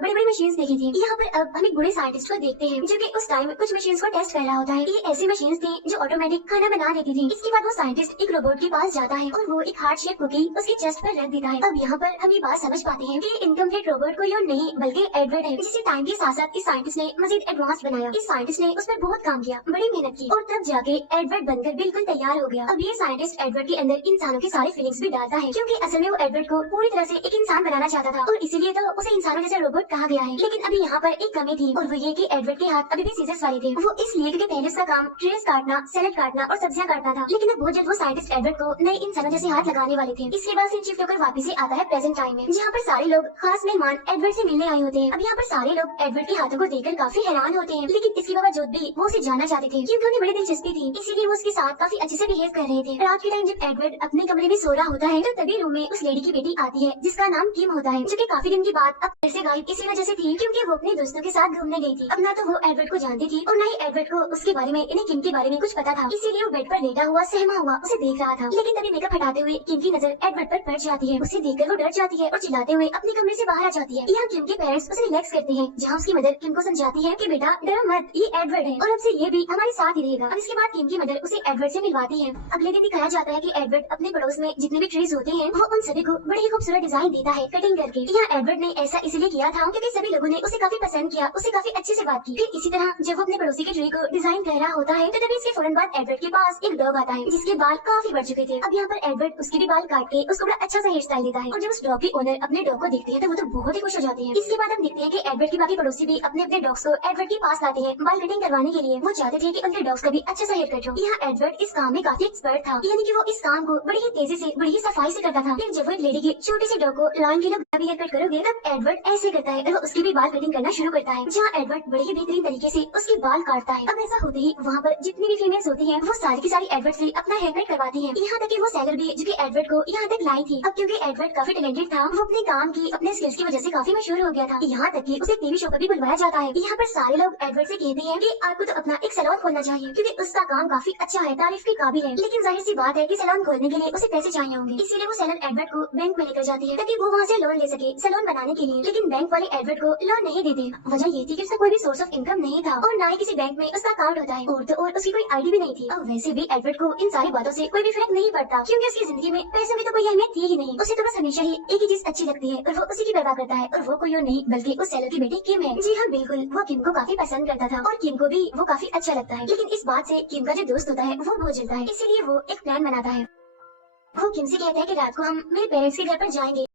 बड़ी बड़ी मशीन्स देखी थी। यहाँ पर अब हम एक बड़े साइंटिस्ट को देखते हैं जो कि उस टाइम कुछ मशीन्स को टेस्ट कर रहा होता है। ये ऐसी मशीन्स थी जो ऑटोमेटिक खाना बना देती थी। इसके बाद वो साइंटिस्ट एक रोबोट के पास जाता है और वो एक हार्ट शेप कुकी उसके चेस्ट पर रख देता है। अब यहाँ पर हम ये बात समझ पाते हैं कि इनकम्प्लीट रोबोट कोई और नहीं बल्कि एडवर्ड है, जिसे टाइम के साथ साथ इस साइंटिस्ट ने मजीद एडवांस बनाया। इस साइंटिस्ट ने उस पर बहुत काम किया, बड़ी मेहनत की और तब जाके एडवर्ड बनकर बिल्कुल तैयार हो गया। अब ये साइंटिस्ट एडवर्ड के अंदर इंसानों की सारी फीलिंग्स भी डालता है, क्योंकि असल में वो एडवर्ड को पूरी तरह से एक इंसान बनाना चाहता था और इसीलिए तो उसे इंसानों जैसे रोबोट कहा गया है। लेकिन अभी यहाँ पर एक कमी थी और वो ये कि एडवर्ड के हाथ अभी भी सीजर्स वाले थे। वो इसलिए क्योंकि पहले उसका काम ट्रेस काटना, सैलेड काटना और सब्जियां काटना था। लेकिन अब बहुत जल्द वो साइंटिस्ट एडवर्ड को नए इंसानों जैसे हाथ लगाने वाले थे। इसके बाद सीन शिफ्ट होकर वापस से आता है प्रेजेंट टाइम में, जहाँ पर सारे लोग खास मेहमान एडवर्ड से मिलने आए होते हैं। अब यहाँ पर सारे लोग एडवर्ड के हाथों को देखकर काफी हैरान होते हैं, लेकिन इसके बावजूद भी वो उसे जानना चाहते थे क्योंकि उन्हें बड़ी दिलचस्पी थी। इसीलिए वो उसके साथ काफी अच्छे से बिहेव कर रहे थे। रात के टाइम जब एडवर्ड अपने कमरे में सो रहा होता है तो तभी रूम में उस लेडी की बेटी आती है जिसका नाम किम होता है, जो कि काफी दिन के बाद अब घर से गायब इसी वजह से थी क्योंकि वो अपने दोस्तों के साथ घूमने गई थी। अब ना तो वो एडवर्ड को जानती थी और न ही एडवर्ड को उसके बारे में यानी किम के बारे में कुछ पता था। इसीलिए वो बेड पर लेटा हुआ सहमा हुआ उसे देख रहा था। लेकिन तभी मेकअप हटाते हुए किम की नजर एडवर्ड पर पड़ जाती है। उसे देखकर वो डर जाती है और चिल्लाते हुए अपने कमरे से बाहर आ जाती है। यहाँ किम के पेरेंट्स उसे रिलैक्स करते हैं, जहाँ उसकी मदर किम को समझाती है कि बेटा डरो मत, ये एडवर्ड है और अब से ये भी हमारे साथ ही रहेगा। अब इसके बाद किम की मदर उसे एडवर्ड से मिलवाती है। अगले दिन दिखाया जाता है कि एडवर्ड अपने पड़ोस में जितने भी ट्रीज होते हैं वो उन सभी को बड़े ही खूबसूरत डिजाइन देता है कटिंग करके। यहाँ एडवर्ड ने ऐसा इसलिए किया था क्योंकि सभी लोगों ने उसे काफी पसंद किया, उसे काफी अच्छे से बात की। फिर इसी तरह जब वो अपने पड़ोसी के ट्री को डिजाइन कर रहा होता है तो तभी इसके फौरन बाद एडवर्ड के पास एक डॉग आता है जिसके बाल काफी बढ़ चुके थे। अब यहाँ पर एडवर्ड उसके भी बाल काट के उसको बड़ा अच्छा सा हेयर स्टाइल देता है और जब उस डॉग के ओनर अपने डॉग को देखते हैं तो वो तो बहुत ही खुश हो जाते हैं। इसके बाद हम देखते हैं कि एडवर्ड के बाकी पड़ोसी भी अपने अपने डॉग्स को एडवर्ड के पास लाते हैं बाल कटिंग करवाने के लिए। वो चाहते थे कि उनके डॉग्स का भी अच्छा सा हेयर कट हो। यहाँ एडवर्ड इस काम में काफी एक्सपर्ट था, यानी कि वो इस काम को बड़ी ही तेजी से बड़ी ही सफाई से करता था। फिर जब वो एक लेडी की छोटी सी डॉग को लाइन के लोग हेयर कट करोगे तब एडवर्ड ऐसे करता है और वो उसकी भी बाल कटिंग करना शुरू करता है, जहाँ एडवर्ड बड़े ही बेहतरीन तरीके से उसके बाल काटता है। अब ऐसा होते ही वहाँ पर जितनी भी फीमेल्स होती हैं वो सारी की सारी एडवर्ड से अपना हेयर कट करवाती हैं। यहाँ तक कि वो सेलर भी जो कि एडवर्ड को यहाँ तक लाई थी। अब क्योंकि एडवर्ड काफी टैलेंटेड था, वो अपने काम की अपने स्किल्स की वजह से काफी मशहूर हो गया था। यहाँ तक कि उसे टीवी शो पर भी बुलवाया जाता है। यहाँ पर सारे लोग एडवर्ड से कहते हैं कि आपको तो अपना एक सैलून खोलना चाहिए क्योंकि उसका काम काफी अच्छा है, तारीफ के काबिल है। लेकिन जाहिर सी बात है कि सैलून खोलने के लिए उसे पैसे चाहिए होंगे, इसीलिए वो सेलर एडवर्ड को बैंक में लेकर जाती है ताकि वो वहाँ से लोन ले सके सैलून बनाने के लिए। लेकिन बैंक वाले एडवर्ड को लोन नहीं देते। वजह ये थी कि उसका कोई भी सोर्स ऑफ इनकम नहीं था और न ही किसी बैंक में उसका अकाउंट होता है और तो और उसकी कोई आईडी भी नहीं थी। और वैसे भी एडवर्ड को इन सारी बातों से कोई भी फर्क नहीं पड़ता क्योंकि उसकी जिंदगी में पैसों की तो कोई अहमियत थी ही नहीं। उसे तो बस हमेशा ही एक ही चीज अच्छी लगती है और वो उसी की परवाह करता है और वो कोई और नहीं बल्कि उस सेलर की बेटी किम है। जी हाँ बिल्कुल, वो किम को काफी पसंद करता था और किम को भी वो काफी अच्छा लगता है। लेकिन इस बात से किम का जो दोस्त होता है वो बहुत जलता है, इसीलिए वो एक प्लान बनाता है। वो किम से कहता है कि रात को हम मेरे पेरेंट्स के घर पर जाएंगे।